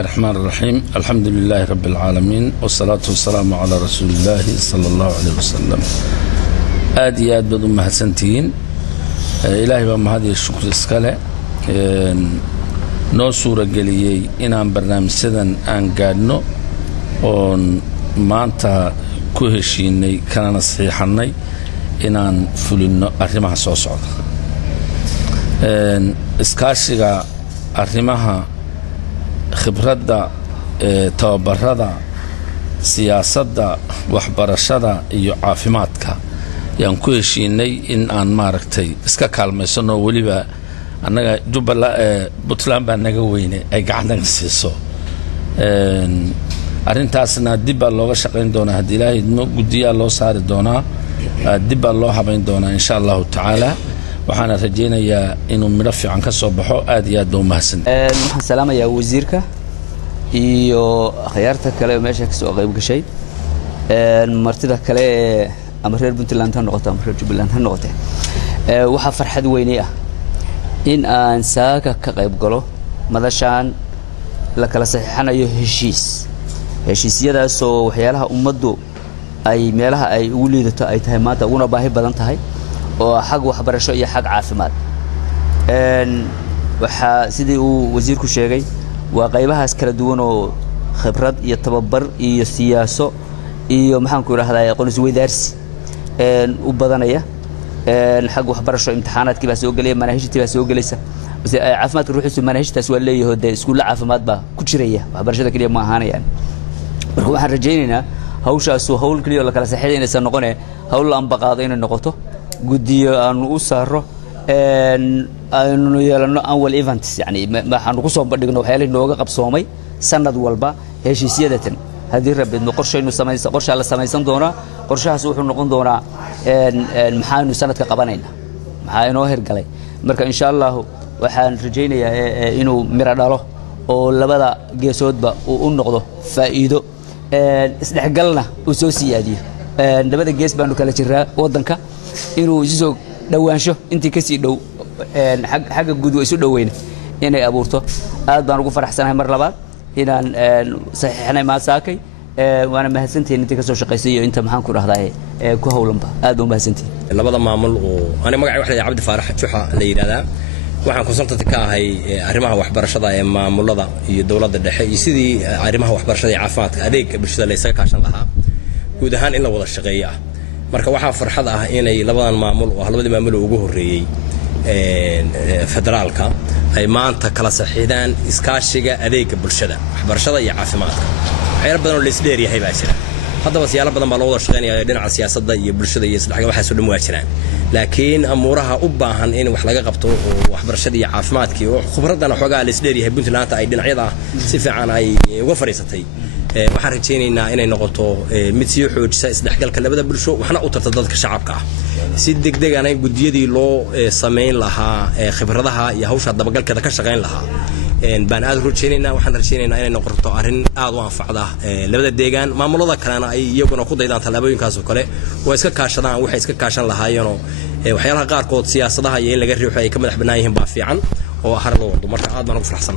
الرحمن الرحيم. الحمد لله رب العالمين والصلاة والسلام على رسول الله صلى الله عليه وسلم. آدي بدو مهسنتين إلهي بما هذه الشكر إسكاله نو سورة قليي إنان برنامج سدن أن قادنو ون ما أنت كوهشيني كان نصحيحني إنان فلنو أرمها سوسعود إسكاشيغا أرمها خبرada tababarada siyaasadda waxbarashada iyo caafimaadka yaan ku heshiinay in aan maaragtay iska kaalmaysano waliba annaga Puntland baa naga weyne ay gacan siiso arintaasna dib baa looga shaqeyn doonaa hadii Ilaahay idmo gudiyaa loo saari doonaa dib baa loo habeyn doonaa insha Allah taala waxaan rajeynayaa inuu midho fiican ka soo baxo aad iyo aad u mahadsan waxaan salaamayaa wasiirka iyo khiyaarta kale meesha ka soo qayb gashay martida kale ama reer Puntland ha noqoto ama reer Jubaland ha noqoto waxa farxad weyn ah in aan saaka ka qayb galo madashaan la kala saxiixanayo heshiisyadaas oo waxyaalaha ummaddu ay meelaha ay ugu liidato ay tahay maanta una baahi badan tahay oo xaq waxbarasho iyo xaq caafimaad waxa sidii uu wasiirku sheegay waa qaybahaas kala duwan oo khibrad iyo tababar iyo siyaaso iyo maxaan ku raahdaa aqoon isweydaarsi u badanaya xaq waxbarasho imtixaanaadkii baa soo galay manhajtii baa soo galaysa caafimaadka ruuxiisu manhajtaas waa leeyahay iskuul caafimaad baa ku jiraya waxbarashada kaliya ma ahaanayaan marka waxaan rajaynaynaa hawshaas hawl kaliya la kala saxiixinaysa noqonay hawl aan baqaado inay noqoto gudiyo aanu u saaro aanu yeelano annual events yani waxaanu ku soo bandhigno waxyaalaha nooga qabsoomay sanad walba heshiisyadatan hadii rabidno qorshaynu qorshe la samaysan doonaa qorshahaas wuxuu noqon doonaa maxaanu sanadka qabanaynaa maxaa inoo hirgalay marka insha Allah waxaan rajaynayaa inuu mira dhalo oo labada geesoodba uu noqdo faa'iido isdhexgalna uu soo siyaadiyo labada gees baanu kala jiraa wadanka inuu isoo dhawaansho intii ka sii dhow xagga guud way isu dhaweyn inay abuurto aad baan ugu faraxsanahay mar labaad inaan saxiixnay ma saakay waana mahadsantiin intii ka soo shaqeysay iyo inta maxaan ku raahdaa ku hawlanba aad baan mahadsantiin labada maamul oo ana magacay waxa la Cabdi Faarax Juxa la yiraahdaa waxaan ku sanadka ka ahay arrimaha waxbarashada ee maamulada iyo dawladda dhexe iyo sidii arrimaha waxbarashada iyo caafimaadka adeegga bulshada la isaga kaashan lahaa guud ahaan in la wada shaqeeyo marka waxa farxad ah inay labadan maamul oo labadii maamul ugu horeeyay federaalka ay maanta kala saxiixdaan iskaashiga adeegga bulshada waxbarashada iyo caafimaadka waxyaalo badan oo la isdheer yahay baa jira haddaba siyaalo badan baa loo wada shaqeynaya dhinaca siyaasadda iyo bulshada iyo isdhexgalka waxa soo dhammaan jiraan laakiin amuuraha u baahan in wax laga qabto waxbarashada iyo caafimaadka oo khibradana xogaa la isdheer yahay Puntland ay dhinacyada si fiican ay uga fariisatay waxaan rajaynaynaa inay noqoto mid sii xoojisa isdhexgalka labada bulsho waxna u tarta dadka shacabka ah si degdeg ah gudiyadii loo sameyn lahaa khibradaha iyo hawsha dabagalkeeda ka shaqeyn lahaa baan aad rajaynaynaa waxaan rajaynaynaa inay noqoto arrin aad u anfacda labada deegaan maamulada kalena ay iyaguna ku daydaan talaabooyinkaas oo kale oo iska kaashadaan waxa iska kaashan lahaayeen waxyaalaha qaar kood siyaasadaha iyo in laga riixo ay ka madax banaan yihiin baa fiican oo har loo wado marka aad baan ugu faraxsan